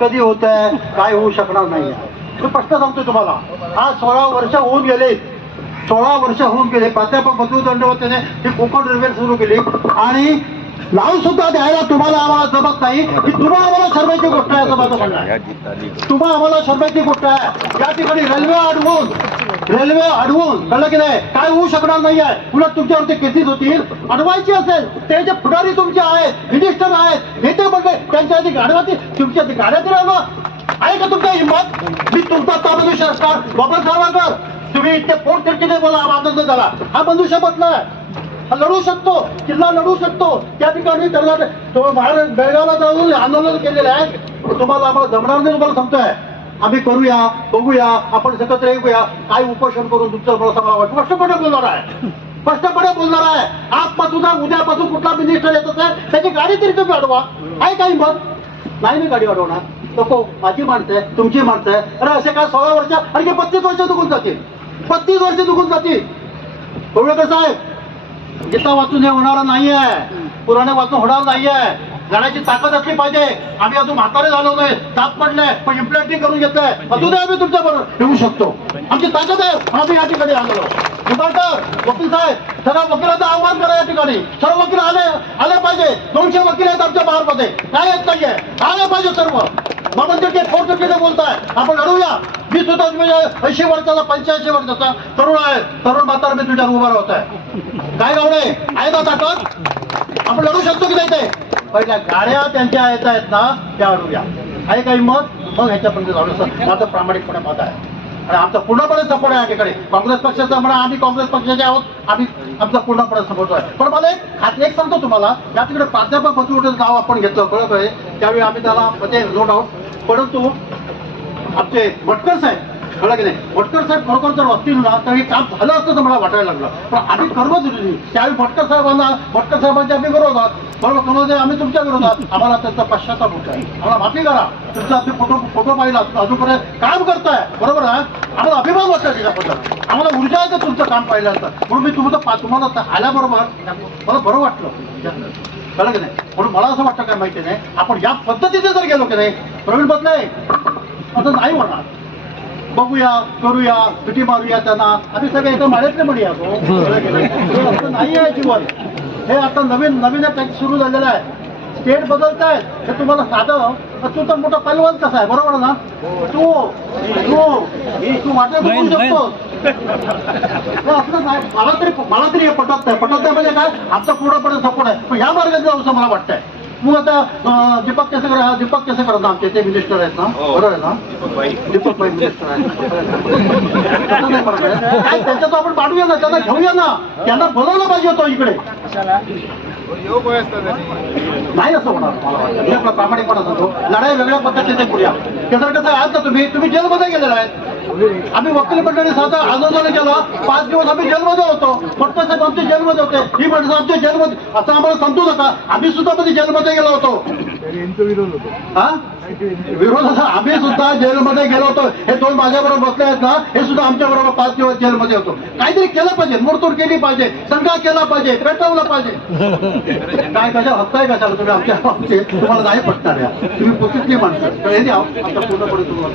कधी होत आहे काय होऊ शकणार नाही मी प्रश्न सांगतोय तुम्हाला. आज सोळा वर्ष होऊन गेले. सोळा वर्ष होऊन गेले. प्राध्यापक बदलू दंडवतेने ही कोकण रेल्वे सुरू केली. आणि लावून सुद्धा द्यायला तुम्हाला आम्हाला जमत नाही. की तुम्हा आम्हाला शर्माची गोष्ट आहे असं माझं म्हणणं आहे. तुम्हा आम्हाला शर्माची गोष्ट आहे. या ठिकाणी रेल्वे अडवून रेल्वे अडवून कळलं की नाही. काय होऊ शकणार नाही आहे उलट तुमच्यावरती केसेस होतील. अडवायची असेल. ते जे पुढारी तुमचे आहेत मिनिस्टर आहेत नेते मंडळी त्यांच्या आधी गाडवातील तुमच्या आधी गाड्यात आहे का तुमचा हिंमत? मी तुमचा ताबदूश असणार बाबा सावरकर तुम्ही इतके पोट तिरकीने बोला आनंद झाला हा बंधू बदलाय नाही लढू शकतो किल्ला लढू शकतो. त्या ठिकाणी त्यांना तो बाहेर बेळगावला जाऊन आंदोलन केलेलं आहे. तुम्हाला आम्हाला जमणार नाही तुम्हाला सांगतोय आम्ही करूया बघूया आपण एकत्र येऊया. काय उपोषण करून तुमचं मला सांगा स्पष्टपणे बोलणार आहे. स्पष्टपणे बोलणार आहे. आजपासून उद्यापासून कुठला मिनिस्टर येत असेल त्याची गाडी तरी तुम्ही अडवा. आहे काही मत? नाही मी गाडी अडवणार. नको. माझी माणसं आहे. तुमची माणसं आहे. अरे असे काय सोळा वर्ष आणखी पस्तीस वर्ष दुखून जातील. पस्तीस वर्ष दुखून जातील. कोळवेकर साहेब गीता वाचून हे होणार नाहीये. पुराणे वाचून होणार नाहीये. गाण्याची ताकद असली पाहिजे. आम्ही अजून म्हातारे झालो नाही. ताप पडले पण इम्प्लॅन्टिंग करून घेतलंय अजूनही आम्ही तुमच्या बरोबर येऊ शकतो. आमची ताकद आहे. आम्ही या ठिकाणी आलो निंबाळकर वकील साहेब सर्व वकिलांचं आव्हान करा या ठिकाणी. सर्व वकील आले आले पाहिजे. दोनशे वकील आहेत आमच्या बाहेरमध्ये काय येत नाहीये. आले पाहिजे सर्व. बाबा ते फोर टक्के बोलताय. आपण लढूया. मी सुद्धा ऐंशी वर्षाचा पंच्याऐंशी वर्षाचा तरुण आहे. तरुण म्हातार मी तुझ्यावर उभा राहत आहे काय गावडे आहे ना ताकद? आपण लढू शकतो की नाही ते? पहिल्या गाड्या त्यांच्या येत आहेत ना त्या अडूया आहे काही मत मग ह्याच्यापर्यंत जाऊ सर माझं प्रामाणिकपणे मत आहे. आणि आमचा पूर्णपणे सपोर्ट आहे या ठिकाणी काँग्रेस पक्षाचा म्हणा आम्ही काँग्रेस पक्षाचे आहोत आम्ही आमचा पूर्णपणे सपोर्ट आहे. पण मला एक खात एक सांगतो तुम्हाला या तिकडे प्राध्यापक बसवटचं नाव आपण घेतलं बरोबर आहे त्यावेळी आम्ही त्याला म्हणजे नो डाऊट परंतु आमचे भटकर साहेब कळलं की नाही? भटकर साहेब खरोखर जर असतील ना तर हे काम झालं असतं तर मला वाटायला लागलं. पण आम्ही कर्मच दिली त्यावेळी भटकर साहेबांना भटकर साहेबांच्या आम्ही विरोधात बरोबर कमवते आम्ही तुमच्या विरोधात. आम्हाला त्याचा पश्चाताप होत. आहे आम्हाला माफी करा. तुमचा फोटो फोटो पाहिला. अजूनपर्यंत काम करताय. बरोबर आहे आम्हाला अभिमान वाटतं त्याच्याबद्दल. आम्हाला ऊर्जा आहे तुमचं काम पाहिलं असतं? म्हणून मी तुमचं तुम्हाला आल्याबरोबर मला बरं वाटलं. कळलं की नाही? म्हणून मला असं वाटतं काय माहिती नाही. आपण या पद्धतीने जर गेलो की नाही प्रवीण बदलाय असं नाही म्हणणार बघूया करूया पिटी मारूया त्यांना. आम्ही सगळे इथं माळ्यातले म्हणी आहोत. कळलं की नाही? हे असं नाही आहे जीवन. हे आता नवीन नवीन सुरू झालेलं आहे. स्टेट बदलतायत हे तुम्हाला साधं. तू तर मोठा पैलवान कसा आहे बरोबर ना? तू तू तू वाटत बघू शकतो असं नाही मला तरी मला तरी हे पटत नाही. पटत नाही म्हणजे काय? आमचा पूर्णपणे सपोर्ट आहे. पण ह्या मार्गात जाऊ असं मला वाटतंय. मग आता दीपक केसेकर हा दीपक केसेकर ना आमचे ते मिनिस्टर आहेत ना? बरोबर आहे ना? दीपक भाई. मिनिस्टर आहेत. तसं नाही म्हणत आहे. काय त्यांच्यात आपण पाठवूया ना त्यांना घेऊया ना. त्यांना बोलवलं पाहिजे होतं इकडे. नाही असं होणार मला वाटतं. आपला प्रामाणिकपणा लढाई वेगळ्या पद्धतीने करूया. कसं कसं आज ना तुम्ही तुम्ही जेलमध्ये गेलेला आहे. आम्ही वकील मंडळी साधा आंदोलन केलं. पाच दिवस आम्ही जेलमध्ये होतो. फक्त साहेब आमच्या जेलमध्ये होते. ही माणसं आमच्या जेलमध्ये असं आम्हाला समजू नका. आम्ही सुद्धा मध्ये जेलमध्ये गेलो होतो. हा? विरोध असा आम्ही सुद्धा जेलमध्ये गेलो होतो. हे दोन माझ्याबरोबर बसले आहेत ना हे सुद्धा आमच्या बरोबर पाच दिवस जेलमध्ये होतो. काहीतरी केलं पाहिजे मोडतोड केली पाहिजे दंगा केला पाहिजे पेटवलं पाहिजे. काय कशा हसताय कशाला तुम्ही आमच्या आमचे? तुम्हाला नाही पटणार या. तुम्ही पुस्तकली माणसं. तर हे द्या. आमच्या पूर्णपणे तुम्हाला.